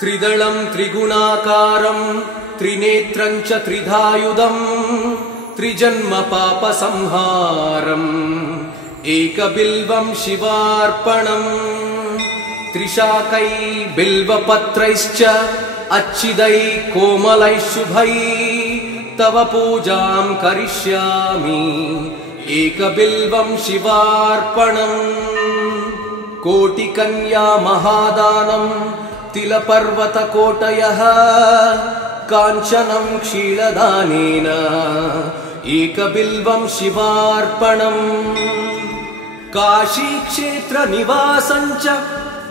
त्रिदलं त्रिगुणाकारं त्रिनेत्रं च त्रिधायुधं त्रिजन्म पापसंहारम् एकबिल्वं शिवार्पणम् त्रिशाकै बिल्वपत्रैश्च अच्छिदै कोमलैः शुभै तव पूजां करिष्यामि एकबिल्वं शिवार्पणम् कोटिकन्या महादानं तिलपर्वतकोटयः काञ्चनं क्षीरदानेन एकबिल्वं शिवार्पणम् काशीक्षेत्रनिवासं च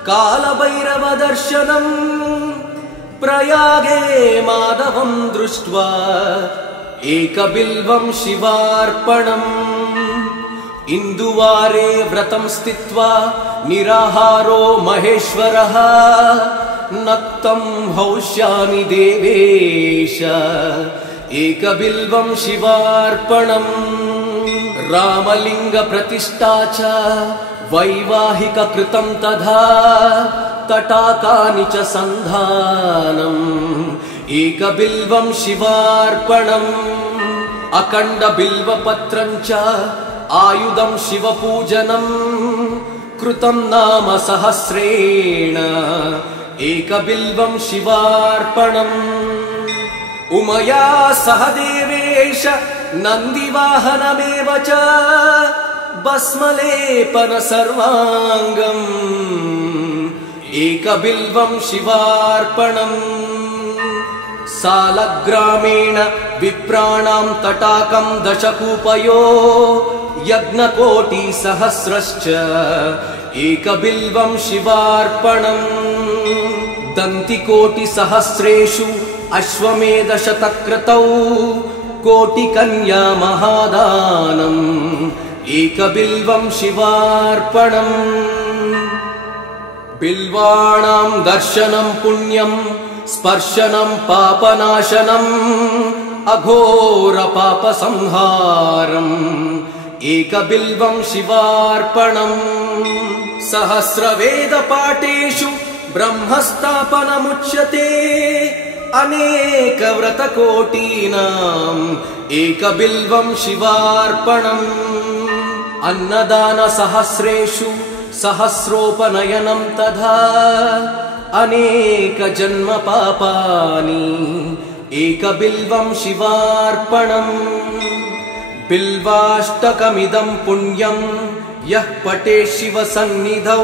कालभैरवदर्शनम् प्रयागे माधवं दृष्ट्वा एकबिल्वं शिवार्पणम् इन्दुवारे व्रतं स्थित्वा निराहारो महेश्वरः नक्तं हौष्यामि देवेश एकबिल्वं शिवार्पणम् रामलिङ्गप्रतिष्ठा च वैवाहिककृतं तथा तटाकानि च सन्धानम् एकबिल्वं शिवार्पणम् अखण्डबिल्वपत्रं च आयुधं शिवपूजनं कृतं नाम सहस्रेण एकबिल्वं शिवार्पणम् उमया सह देवेश नन्दिवाहनमेव च भस्मलेपन सर्वाङ्गम् एकबिल्वं शिवार्पणम् सालग्रामेण विप्राणां तटाकं दशकूपयो यज्ञकोटिसहस्रश्च एकबिल्वं शिवार्पणम् दन्तिकोटिसहस्रेषु अश्वमेधशतक्रतौ कोटिकन्या महादानम् एकबिल्वं शिवार्पणम् बिल्वाणां दर्शनं पुण्यं स्पर्शनं पापनाशनम् अघोरपापसंहारम् एकबिल्वं शिवार्पणम् सहस्रवेदपाठेषु ब्रह्मस्थापनमुच्यते अनेकव्रतकोटीनाम् एकबिल्वं शिवार्पणम् अन्नदानसहस्रेषु सहस्रोपनयनं तथा अनेकजन्म पापानि एकबिल्वं शिवार्पणम् बिल्वाष्टकमिदं पुण्यं यः पठेत् शिवसन्निधौ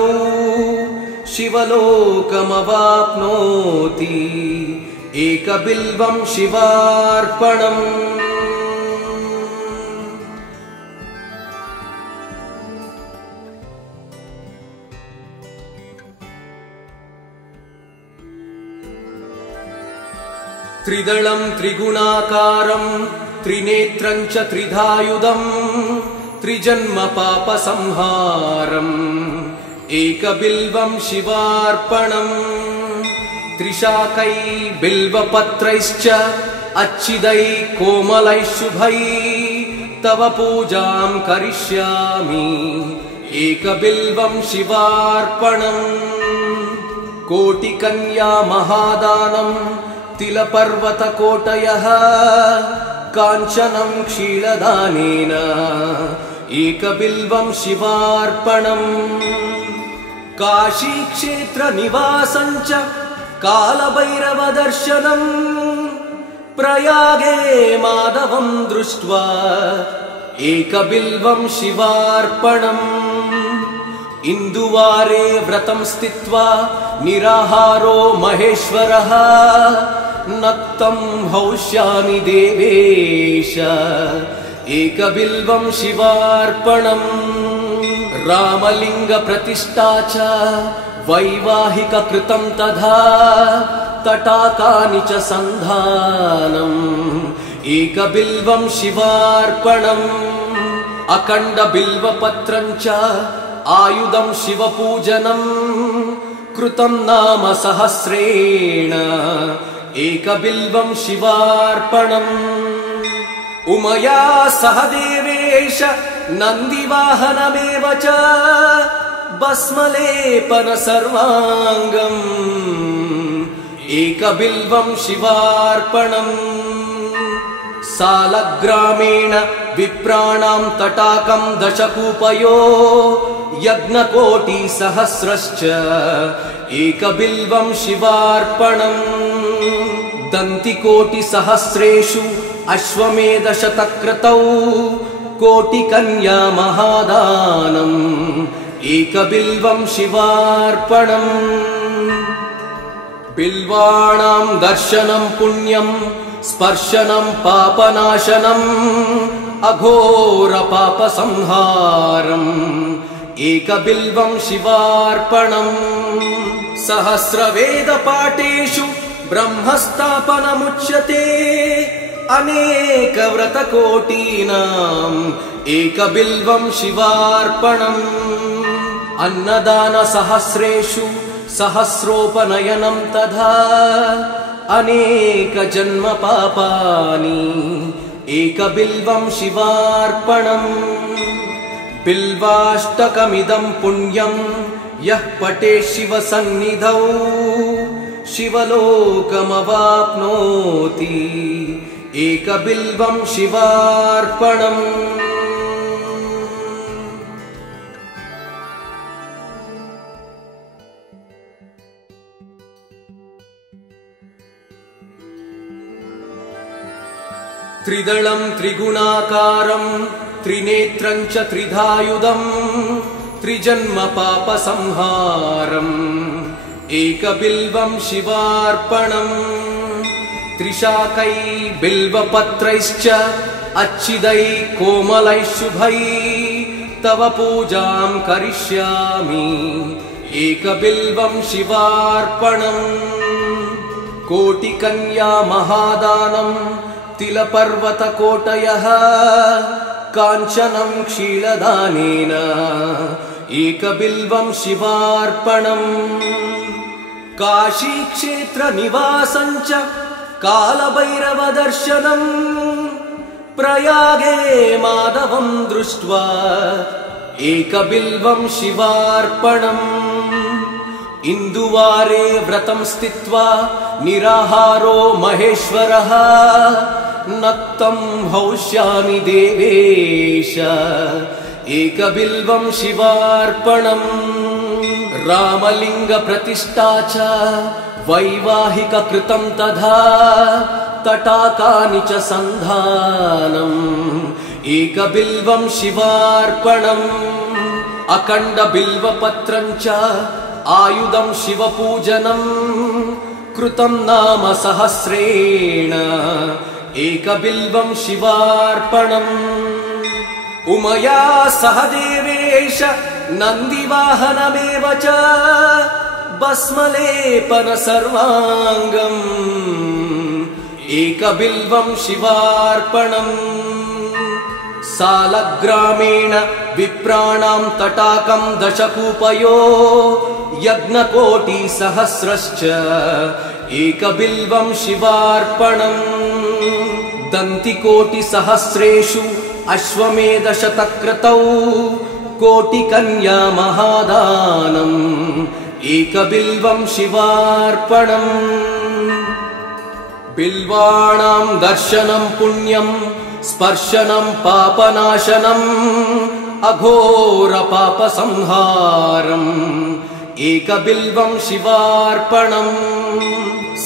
शिवलोकमवाप्नोति एकबिल्वं शिवार्पणम् त्रिदलं त्रिगुणाकारं त्रिनेत्रं च त्रिधायुधं त्रिजन्म पापसंहारम् एकबिल्वं शिवार्पणम् त्रिशाकै बिल्वपत्रैश्च अच्छिदै कोमलैः शुभै तव पूजां करिष्यामि एकबिल्वं शिवार्पणम् कोटिकन्या महादानं तिलपर्वतकोटयः काञ्चनं क्षीरदानेन एकबिल्वं शिवार्पणम् काशीक्षेत्रनिवासं च कालभैरवदर्शनम् प्रयागे माधवं दृष्ट्वा एकबिल्वं शिवार्पणम् इन्दुवारे व्रतं स्थित्वा निराहारो महेश्वरः नक्तं हौष्यामि देवेश एकबिल्वं शिवार्पणम् रामलिङ्गप्रतिष्ठा च वैवाहिककृतं तथा तटाकानि च सन्धानम् एकबिल्वं शिवार्पणम् अखण्डबिल्वपत्रं च आयुधं शिवपूजनं कृतं नाम सहस्रेण एकबिल्वं शिवार्पणम् उमया सह देवेश नन्दिवाहनमेव च भस्मलेपन सर्वाङ्गम् एकबिल्वं शिवार्पणम् सालग्रामेण विप्राणां तटाकं दशकूपयो यज्ञकोटिसहस्रश्च एकबिल्वं शिवार्पणम् दन्तिकोटिसहस्रेषु अश्वमेधशतक्रतौ कोटिकन्या महादानम् एकबिल्वं शिवार्पणम् बिल्वाणां दर्शनं पुण्यं स्पर्शनं पापनाशनम् अघोर पापसंहारम् एकबिल्वं शिवार्पणम् सहस्रवेदपाठेषु ब्रह्मस्थापनमुच्यते अनेकव्रतकोटीनाम् एकबिल्वं शिवार्पणम् अन्नदानसहस्रेषु सहस्रोपनयनं तथा अनेकजन्म पापानि एकबिल्वं शिवार्पणम् बिल्वाष्टकमिदं पुण्यं यः पठेत् शिवसन्निधौ शिवलोकमवाप्नोति एकबिल्वं शिवार्पणम् त्रिदलं त्रिगुणाकारं त्रिनेत्रं च त्रिधायुधं त्रिजन्म पापसंहारम् एकबिल्वं शिवार्पणम् त्रिशाकै बिल्वपत्रैश्च अच्छिदै कोमलैः शुभै तव पूजां करिष्यामि एकबिल्वं शिवार्पणम् कोटिकन्या महादानं तिलपर्वतकोटयः काञ्चनं क्षीरदानेन एकबिल्वं शिवार्पणम् काशीक्षेत्रनिवासं च कालभैरवदर्शनम् प्रयागे माधवं दृष्ट्वा एकबिल्वं शिवार्पणम् इन्दुवारे व्रतं स्थित्वा निराहारो महेश्वरः नक्तं हौष्यामि देवेश एकबिल्वं शिवार्पणम् रामलिङ्गप्रतिष्ठा च वैवाहिककृतं तथा तटाकानि च सन्धानम् एकबिल्वं शिवार्पणम् अखण्डबिल्वपत्रं च आयुधं शिवपूजनं कृतं नाम सहस्रेण एकबिल्वं शिवार्पणम् उमया सह देवेश नन्दिवाहनमेव च भस्मलेपन सर्वाङ्गम् एकबिल्वं शिवार्पणम् सालग्रामेण विप्राणां तटाकं दशकूपयो यज्ञकोटिसहस्रश्च एकबिल्वं शिवार्पणम् दन्तिकोटिसहस्रेषु अश्वमेधशतक्रतौ कोटिकन्या महादानम् एकबिल्वं शिवार्पणम् बिल्वाणां दर्शनं पुण्यं स्पर्शनं पापनाशनम् अघोर पापसंहारम् एकबिल्वं शिवार्पणम्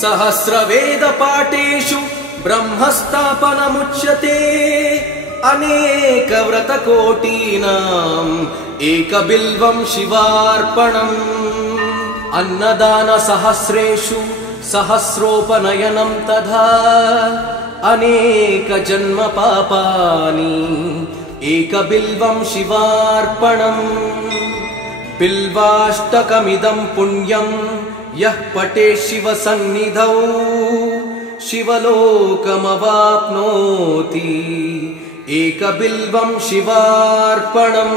सहस्रवेदपाठेषु ब्रह्मस्थापनमुच्यते अनेकव्रतकोटीनाम् एकबिल्वं शिवार्पणम् अन्नदानसहस्रेषु सहस्रोपनयनं तथा अनेकजन्म पापानि एकबिल्वं शिवार्पणम् बिल्वाष्टकमिदं पुण्यं यः पठेत् शिवसन्निधौ शिवलोकमवाप्नोति एकबिल्वं शिवार्पणम्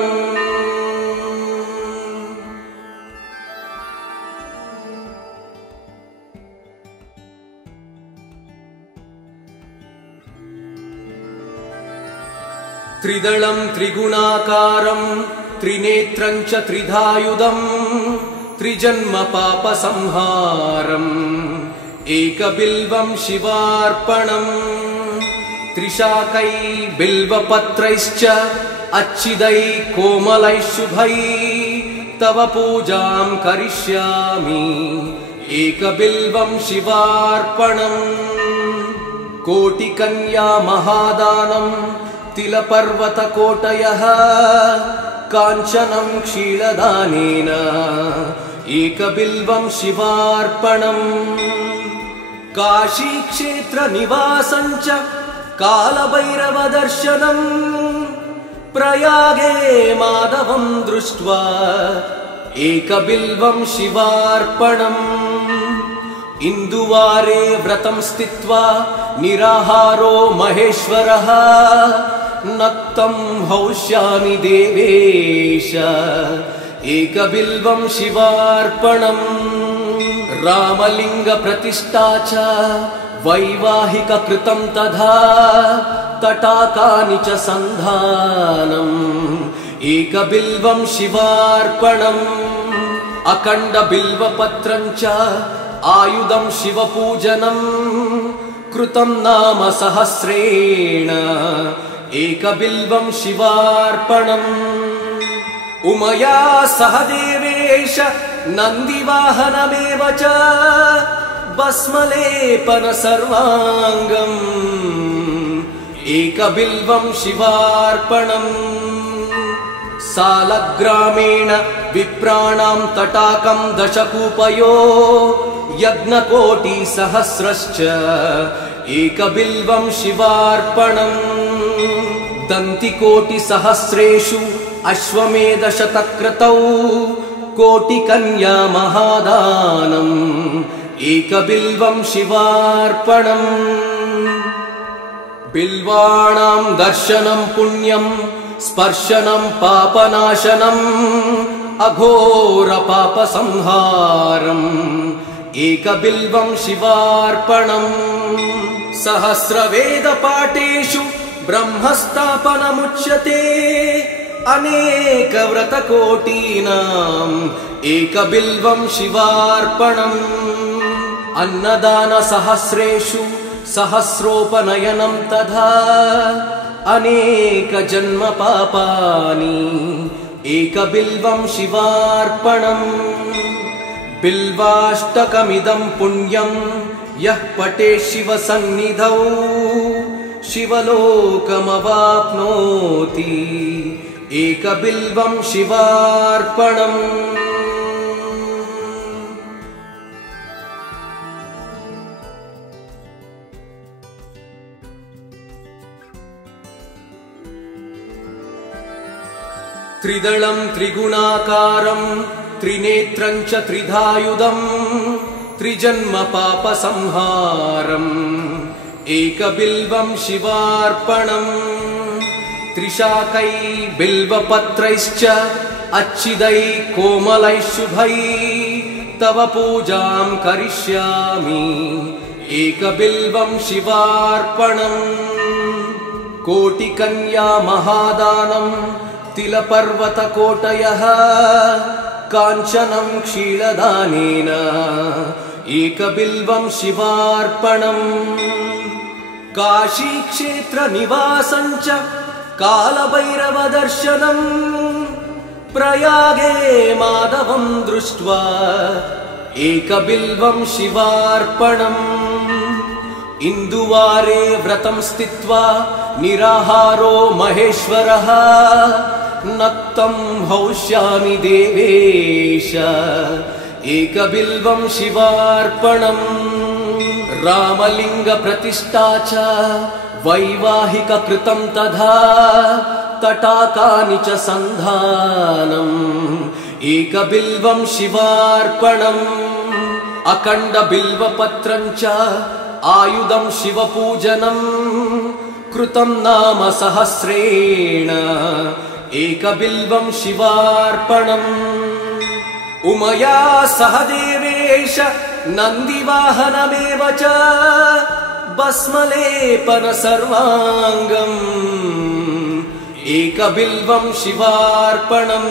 त्रिदलं त्रिगुणाकारं त्रिनेत्रं च त्रिधायुधं त्रिजन्म पापसंहारम् एकबिल्वं शिवार्पणम् त्रिशाकै बिल्वपत्रैश्च अच्छिदै कोमलैः शुभै तव पूजां करिष्यामि एकबिल्वं शिवार्पणम् कोटिकन्या महादानं तिलपर्वतकोटयः काञ्चनं क्षीरदानेन एकबिल्वं शिवार्पणम् काशीक्षेत्रनिवासं च कालभैरवदर्शनम् प्रयागे माधवं दृष्ट्वा एकबिल्वं शिवार्पणम् इन्दुवारे व्रतं स्थित्वा निराहारो महेश्वरः नक्तं हौष्यामि देवेश एकबिल्वं शिवार्पणम् रामलिङ्गप्रतिष्ठा च वैवाहिककृतं तथा तटाकानि च सन्धानम् एकबिल्वं शिवार्पणम् अखण्डबिल्वपत्रं च आयुधं शिवपूजनम् कृतं नाम सहस्रेण एकबिल्वं शिवार्पणम् उमया सह देवेश नन्दिवाहनमेव च भस्मलेपन सर्वाङ्गम् एकबिल्वं शिवार्पणम् सालग्रामेण विप्राणां तटाकं दशकूपयो यज्ञकोटिसहस्रश्च एकबिल्वं शिवार्पणम् दन्तिकोटिसहस्रेषु अश्वमेधशतक्रतौ कोटिकन्या महादानम् एकबिल्वं शिवार्पणम् बिल्वाणां दर्शनं पुण्यं स्पर्शनं पापनाशनम् अघोरपापसंहारम् एकबिल्वं शिवार्पणम् सहस्रवेदपाठेषु ब्रह्मस्थापनमुच्यते अनेकव्रतकोटीनाम् एकबिल्वं शिवार्पणम् अन्नदानसहस्रेषु सहस्रोपनयनं तथा अनेकजन्मपापानि एकबिल्वं शिवार्पणम् बिल्वाष्टकमिदं पुण्यं यः पठेत् शिवसन्निधौ शिवलोकमवाप्नोति एकबिल्वं शिवार्पणम् त्रिदलं त्रिगुणाकारं त्रिनेत्रं च त्रिधायुधं त्रिजन्मपापसंहारम् एकबिल्वं शिवार्पणम् त्रिशाकै बिल्वपत्रैश्च अच्छिदै कोमलैः शुभै तव पूजां करिष्यामि एकबिल्वं शिवार्पणम् कोटिकन्या महादानं तिलपर्वतकोटयः काञ्चनं क्षीरदानेन एकबिल्वं शिवार्पणम् काशीक्षेत्रनिवासं च कालभैरवदर्शनम् प्रयागे माधवं दृष्ट्वा एकबिल्वं शिवार्पणम् इन्दुवारे व्रतं स्थित्वा निराहारो महेश्वरः नक्तं हौष्यामि देवेश एकबिल्वं शिवार्पणम् रामलिङ्गप्रतिष्ठा च वैवाहिककृतं तथा तटाकानि च सन्धानम् एकबिल्वं शिवार्पणम् अखण्डबिल्वपत्रं च आयुधं शिवपूजनम् कृतं नाम सहस्रेण एकबिल्वं शिवार्पणम् उमया सह देवेश नन्दिवाहनमेव च भस्मलेपन सर्वाङ्गम् एकबिल्वं शिवार्पणम्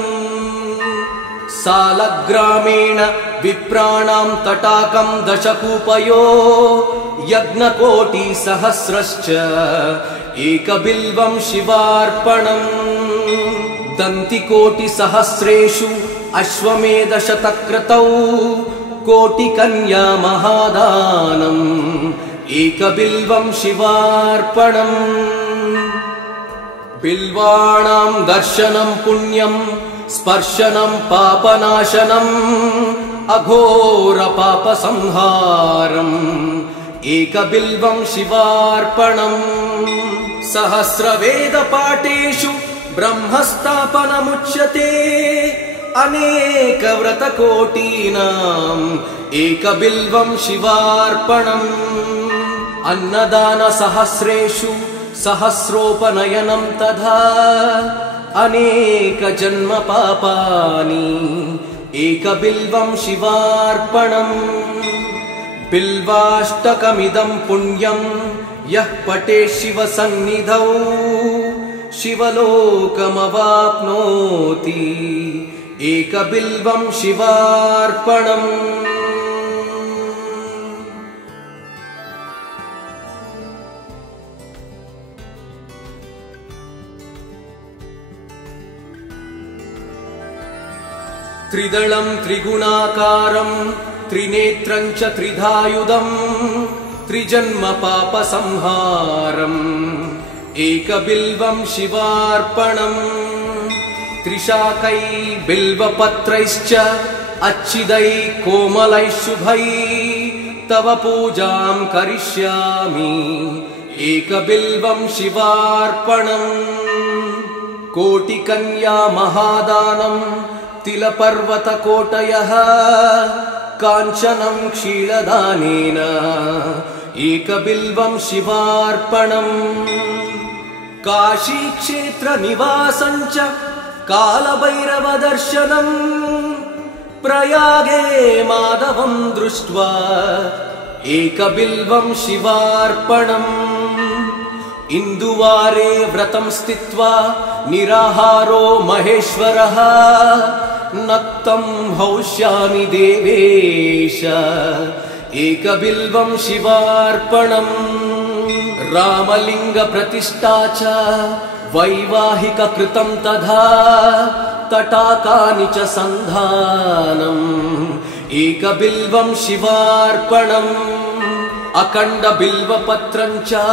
सालग्रामेण विप्राणां तटाकं दशकूपयो यज्ञकोटिसहस्रश्च एकबिल्वं शिवार्पणम् दन्तिकोटिसहस्रेषु अश्वमेधशतक्रतौ कोटिकन्या महादानम् एकबिल्वं शिवार्पणम् बिल्वाणां दर्शनं पुण्यं स्पर्शनं पापनाशनम् अघोरपापसंहारम् एकबिल्वं शिवार्पणम् सहस्रवेदपाठेषु ब्रह्मस्थापनमुच्यते अनेकव्रतकोटीनाम् एकबिल्वं शिवार्पणम् अन्नदानसहस्रेषु सहस्रोपनयनं तथा अनेकजन्मपापानि एकबिल्वं शिवार्पणम् बिल्वाष्टकमिदं पुण्यं यः पठेत् शिवसन्निधौ शिवलोकमवाप्नोति एकबिल्वं शिवार्पणम् त्रिदलं त्रिगुणाकारं त्रिनेत्रं च त्रिधायुधं त्रिजन्मपापसंहारम् एकबिल्वं शिवार्पणम् त्रिशाकै बिल्वपत्रैश्च अच्छिदै कोमलैः शुभै तव पूजां करिष्यामि एकबिल्वं शिवार्पणम् कोटिकन्या महादानं तिलपर्वतकोटयः काञ्चनं क्षीरदानेन एकबिल्वं शिवार्पणम् काशीक्षेत्रनिवासं च कालभैरवदर्शनम् प्रयागे माधवं दृष्ट्वा एकबिल्वं शिवार्पणम् इन्दुवारे व्रतं स्थित्वा निराहारो महेश्वरः नक्तं हौष्यामि देवेश एकबिल्वं शिवार्पणम् रामलिङ्गप्रतिष्ठा च वैवाहिककृतं तथा तटाकानि च सन्धानम् एकबिल्वं शिवार्पणम् अखण्डबिल्वपत्रं च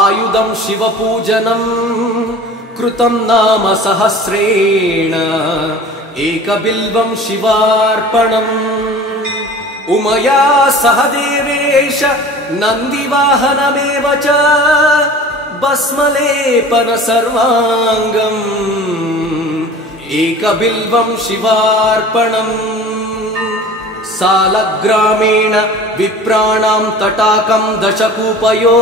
आयुधं शिवपूजनं कृतं नाम सहस्रेण एकबिल्वं शिवार्पणम् उमया सह देवेश नन्दिवाहनमेव च भस्मलेपन सर्वाङ्गम् एकबिल्वं शिवार्पणम् सालग्रामेण विप्राणां तटाकं दशकूपयो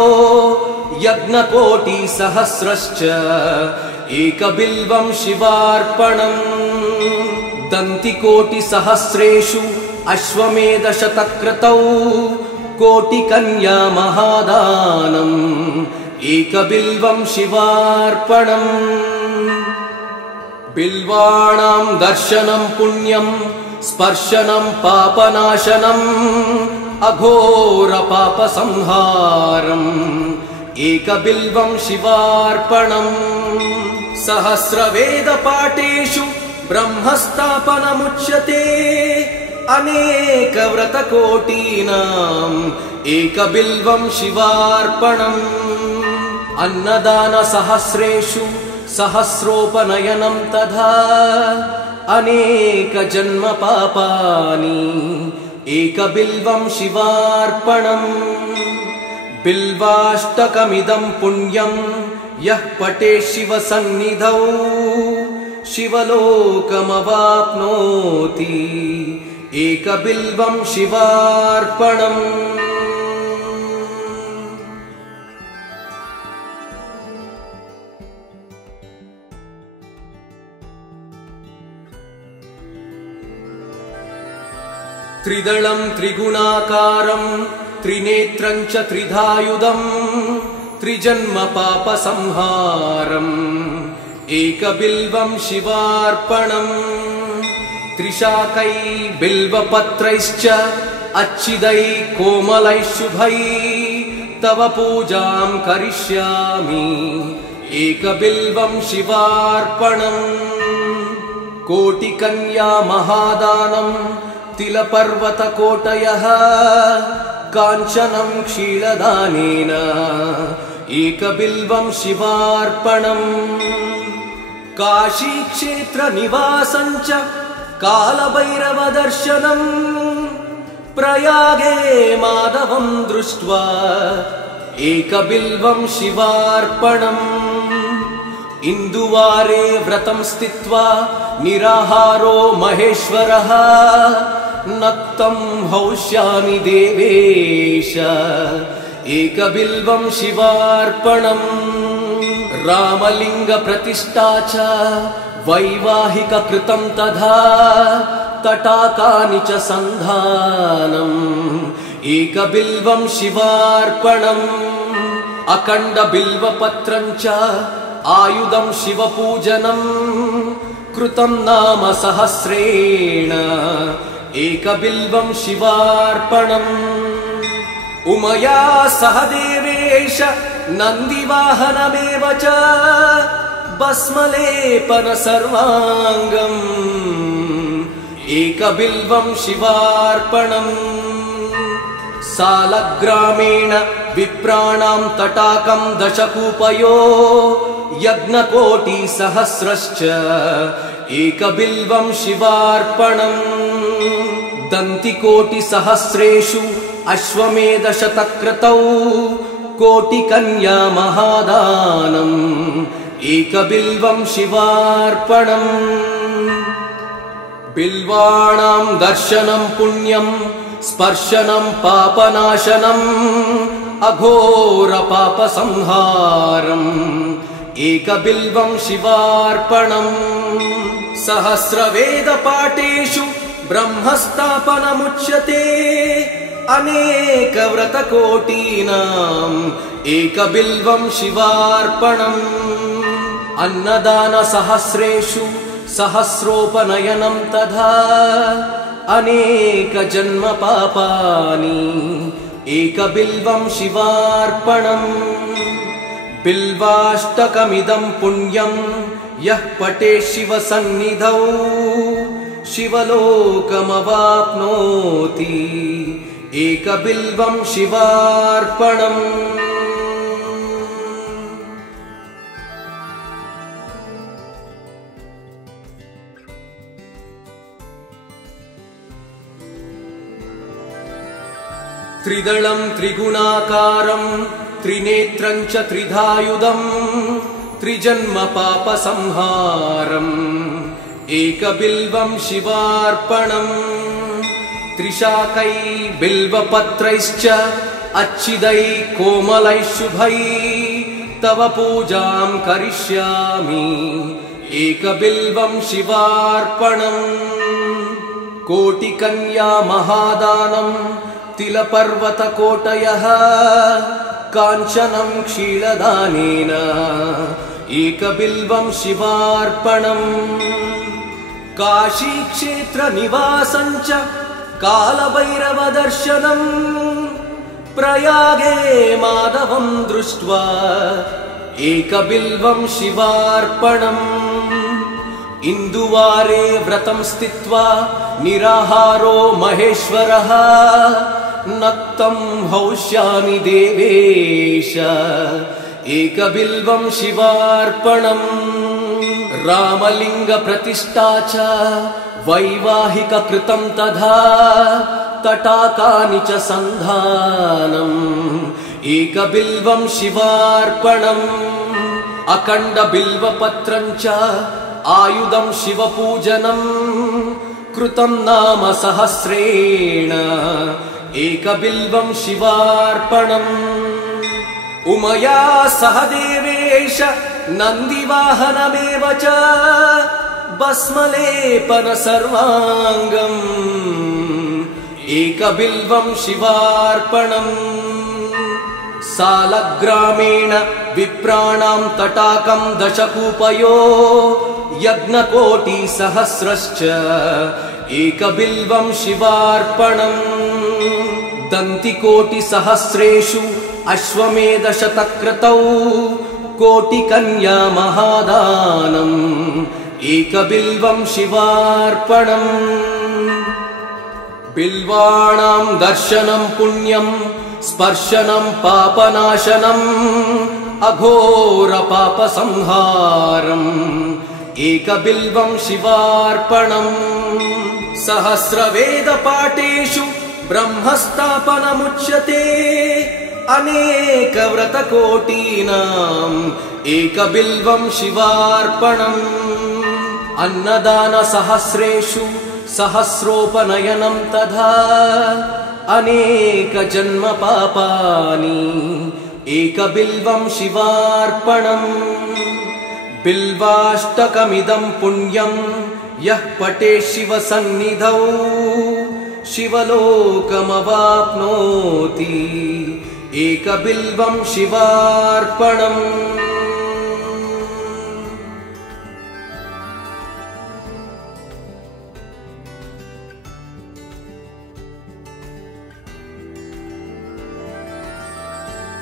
यज्ञकोटिसहस्रश्च एकबिल्वं शिवार्पणम् दन्तिकोटिसहस्रेषु अश्वमेधशतक्रतौ कोटिकन्या महादानम् एकबिल्वं शिवार्पणम् बिल्वाणां दर्शनं पुण्यं स्पर्शनं पापनाशनम् अघोरपापसंहारम् एकबिल्वं शिवार्पणम् सहस्रवेदपाठेषु ब्रह्मस्थापनमुच्यते अनेकव्रतकोटीनाम् एकबिल्वं शिवार्पणम् अन्नदानसहस्रेषु सहस्रोपनयनं तथा अनेकजन्मपापानि एकबिल्वं शिवार्पणम् बिल्वाष्टकमिदं पुण्यं यः पठेत् शिवसन्निधौ शिवलोकमवाप्नोति एकबिल्वं शिवार्पणम् त्रिदलं त्रिगुणाकारं त्रिनेत्रं च त्रिधायुधं त्रिजन्मपापसंहारम् एकबिल्वं शिवार्पणम् त्रिशाकै बिल्वपत्रैश्च अच्छिदै कोमलैः शुभै तव पूजां करिष्यामि एकबिल्वं शिवार्पणम् कोटिकन्या महादानं तिलपर्वतकोटयः काञ्चनं क्षीरदानेन एकबिल्वं शिवार्पणम् काशीक्षेत्रनिवासं च कालभैरवदर्शनम् प्रयागे माधवं दृष्ट्वा एकबिल्वं शिवार्पणम् इन्दुवारे व्रतं स्थित्वा निराहारो महेश्वरः नक्तं हौष्यामि देवेश एकबिल्वं शिवार्पणम् रामलिङ्गप्रतिष्ठा च वैवाहिककृतं तथा तटाकानि च सन्धानम् एकबिल्वं शिवार्पणम् अखण्डबिल्वपत्रं च आयुधं शिवपूजनम् कृतं नाम सहस्रेण एकबिल्वं शिवार्पणम् उमया सह देवेश नन्दिवाहनमेव च भस्मलेपन सर्वाङ्गम् एकबिल्वं शिवार्पणम् सालग्रामेण विप्राणां तटाकं दशकूपयो यज्ञकोटिसहस्रश्च एकबिल्वं शिवार्पणम् दन्तिकोटिसहस्रेषु अश्वमेधशतक्रतौ कोटिकन्या महादानम् एकबिल्वं शिवार्पणम् बिल्वाणां दर्शनं पुण्यं स्पर्शनं पापनाशनम् अघोरपापसंहारम् एकबिल्वं शिवार्पणम् सहस्रवेदपाठेषु ब्रह्मस्थापनमुच्यते अनेकव्रतकोटीनाम् एकबिल्वं शिवार्पणम् अन्नदानसहस्रेषु सहस्रोपनयनं तथा अनेकजन्मपापानि एकबिल्वं शिवार्पणम् बिल्वाष्टकमिदं पुण्यं यः पठेत् शिवसन्निधौ शिवलोकमवाप्नोति एकबिल्वं शिवार्पणम् त्रिदलं त्रिगुणाकारं त्रिनेत्रं च त्रिधायुधं त्रिजन्मपापसंहारम् एकबिल्वं शिवार्पणम् त्रिशाकै बिल्वपत्रैश्च अच्छिदै कोमलैः शुभै तव पूजां करिष्यामि एकबिल्वं शिवार्पणम् कोटिकन्या महादानं तिलपर्वतकोटयः काञ्चनं क्षीरदानेन एकबिल्वं शिवार्पणम् काशीक्षेत्रनिवासं च कालभैरवदर्शनम् प्रयागे माधवं दृष्ट्वा एकबिल्वं शिवार्पणम् इन्दुवारे व्रतं स्थित्वा निराहारो महेश्वरः नक्तं हौष्यामि देवेश एकबिल्वं शिवार्पणम् रामलिङ्गप्रतिष्ठा च वैवाहिककृतं तथा तटाकानि च सन्धानम् एकबिल्वं शिवार्पणम् अखण्डबिल्वपत्रं च आयुधं शिवपूजनम् कृतं नाम सहस्रेण एकबिल्वं शिवार्पणम् उमया सह देवेश नन्दिवाहनमेव च भस्मलेपन सर्वाङ्गम् एकबिल्वं शिवार्पणम् सालग्रामेण विप्राणां तटाकं दशकूपयो यज्ञकोटिसहस्रश्च एकबिल्वं शिवार्पणम् दन्तिकोटिसहस्रेषु अश्वमेधशतक्रतौ कोटिकन्या महादानम् एकबिल्वं शिवार्पणम् बिल्वाणां दर्शनं पुण्यं स्पर्शनं पापनाशनम् अघोर पापसंहारम् एकबिल्वं शिवार्पणम् सहस्रवेदपाठेषु ब्रह्मस्थापनमुच्यते अनेकव्रतकोटीनाम् एकबिल्वं शिवार्पणम् अन्नदानसहस्रेषु सहस्रोपनयनं तथा अनेकजन्म पापानि एकबिल्वं शिवार्पणम् बिल्वाष्टकमिदं पुण्यं यः पठेत् शिवसन्निधौ शिवलोकमवाप्नोति एकबिल्वं शिवार्पणम्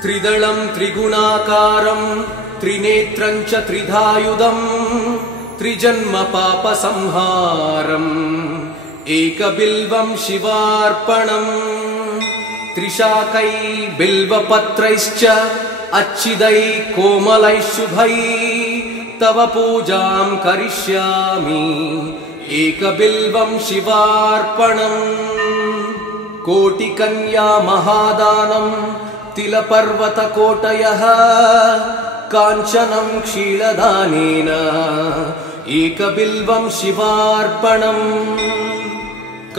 त्रिदलं त्रिगुणाकारं त्रिनेत्रं च त्रिधायुधं त्रिजन्म पापसंहारम् एकबिल्वं शिवार्पणम् त्रिशाकै बिल्वपत्रैश्च अच्छिदै कोमलैः शुभै तव पूजां करिष्यामि एकबिल्वं शिवार्पणम् कोटिकन्या महादानं तिलपर्वतकोटयः काञ्चनं क्षीरदानेन एकबिल्वं शिवार्पणम्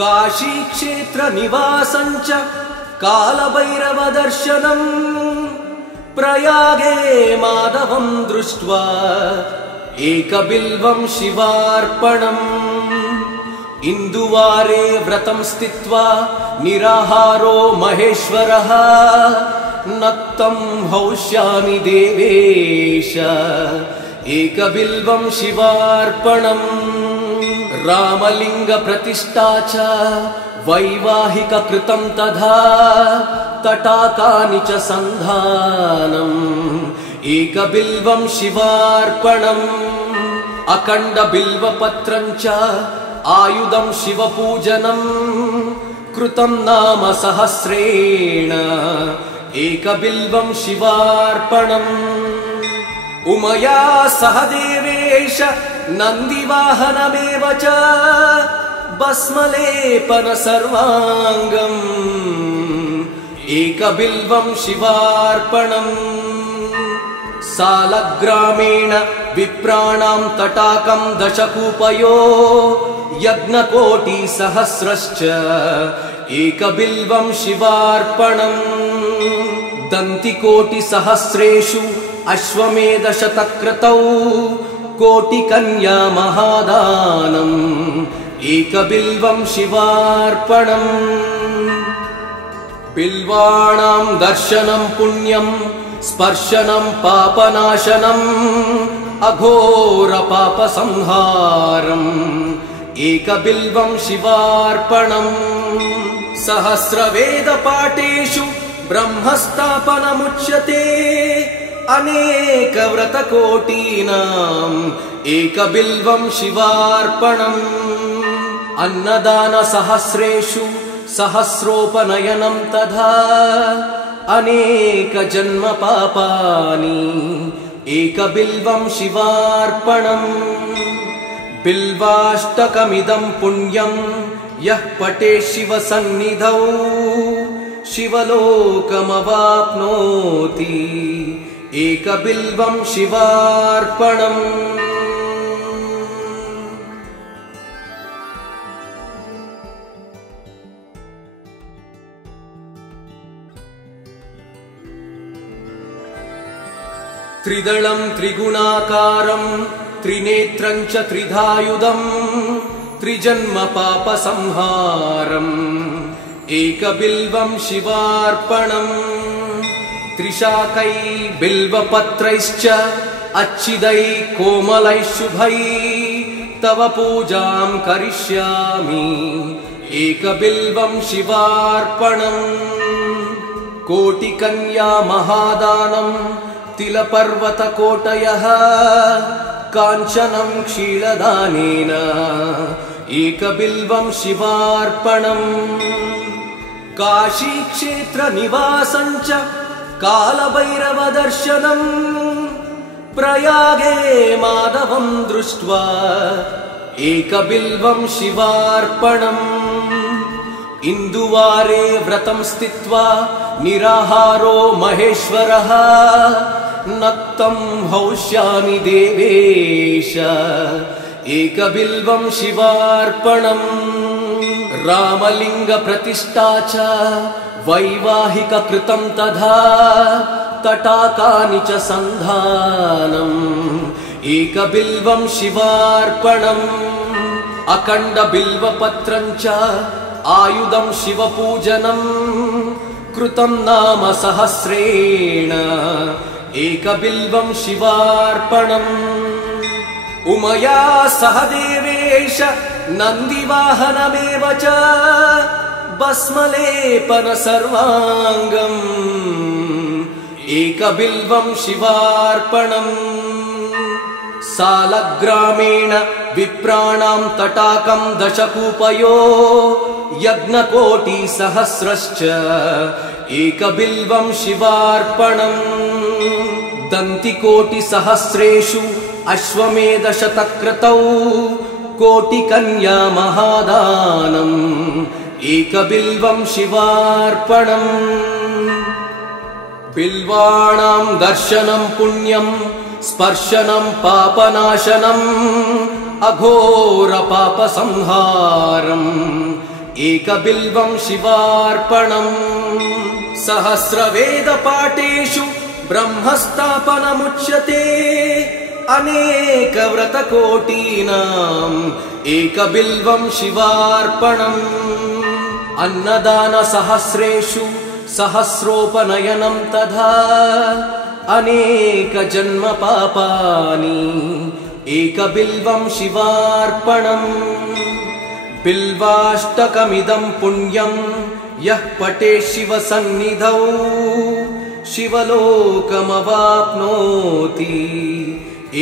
काशीक्षेत्रनिवासं च कालभैरवदर्शनम् प्रयागे माधवं दृष्ट्वा एकबिल्वं शिवार्पणम् इन्दुवारे व्रतं स्थित्वा निराहारो महेश्वरः नक्तं हौष्यामि देवेश एकबिल्वं शिवार्पणम् रामलिङ्गप्रतिष्ठा च वैवाहिककृतं तथा तटाकानि च सन्धानम् एकबिल्वं शिवार्पणम् अखण्डबिल्वपत्रं च आयुधं शिवपूजनम् कृतं नाम सहस्रेण एकबिल्वं शिवार्पणम् उमया सह देवेश नन्दिवाहनमेव च भस्मलेपन सर्वाङ्गम् एकबिल्वं शिवार्पणम् सालग्रामेण विप्राणां तटाकं दशकूपयो यज्ञकोटिसहस्रश्च एकबिल्वं शिवार्पणम् दन्तिकोटिसहस्रेषु अश्वमेधशतक्रतौ कोटिकन्या महादानम् एकबिल्वं शिवार्पणम् बिल्वाणां दर्शनं पुण्यं स्पर्शनं पापनाशनम् अघोर पापसंहारम् एकबिल्वं शिवार्पणम् सहस्रवेदपाठेषु ब्रह्मस्थापनमुच्यते अनेकव्रतकोटीनाम् एकबिल्वं शिवार्पणम् अन्नदानसहस्रेषु सहस्रोपनयनं तथा अनेकजन्म पापानि एकबिल्वं शिवार्पणम् बिल्वाष्टकमिदं पुण्यं यः पठेत् शिवसन्निधौ शिवलोकमवाप्नोति एकबिल्वं शिवार्पणम् त्रिदलं त्रिगुणाकारं त्रिनेत्रं च त्रिधायुधं त्रिजन्म पापसंहारम् एकबिल्वं शिवार्पणम् त्रिशाकै बिल्वपत्रैश्च अच्छिदै कोमलैः शुभै तव पूजां करिष्यामि एकबिल्वं शिवार्पणम् कोटिकन्या महादानं तिलपर्वतकोटयः काञ्चनं क्षीरदानेन एकबिल्वं शिवार्पणम् काशीक्षेत्रनिवासं च कालभैरवदर्शनम् प्रयागे माधवं दृष्ट्वा एकबिल्वं शिवार्पणम् इन्दुवारे व्रतं स्थित्वा निराहारो महेश्वरः नक्तं हौष्यामि देवेश एकबिल्वं शिवार्पणम् रामलिङ्गप्रतिष्ठा च वैवाहिककृतं तथा तटाकानि च सन्धानम् एकबिल्वं शिवार्पणम् अखण्डबिल्वपत्रं च आयुधं शिवपूजनम् कृतं नाम सहस्रेण एकबिल्वं शिवार्पणम् उमया सह देवेश नन्दिवाहनमेव च भस्मलेपन सर्वाङ्गम् एकबिल्वं शिवार्पणम् सालग्रामेण विप्राणां तटाकं दशकूपयो यज्ञकोटिसहस्रश्च एकबिल्वं शिवार्पणम् दन्तिकोटिसहस्रेषु अश्वमेधशतक्रतौ कोटिकन्या महादानम् एकबिल्वं शिवार्पणम् बिल्वाणां दर्शनं पुण्यं स्पर्शनं पापनाशनम् अघोरपापसंहारम् एकबिल्वं शिवार्पणम् सहस्रवेदपाठेषु ब्रह्मस्थापनमुच्यते अनेकव्रतकोटीनाम् एकबिल्वं शिवार्पणम् अन्नदानसहस्रेषु सहस्रोपनयनं तथा अनेकजन्म पापानि एकबिल्वं शिवार्पणम् बिल्वाष्टकमिदं पुण्यं यः पठेत् शिवसन्निधौ शिवलोकमवाप्नोति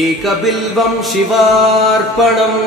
एकबिल्वं शिवार्पणम्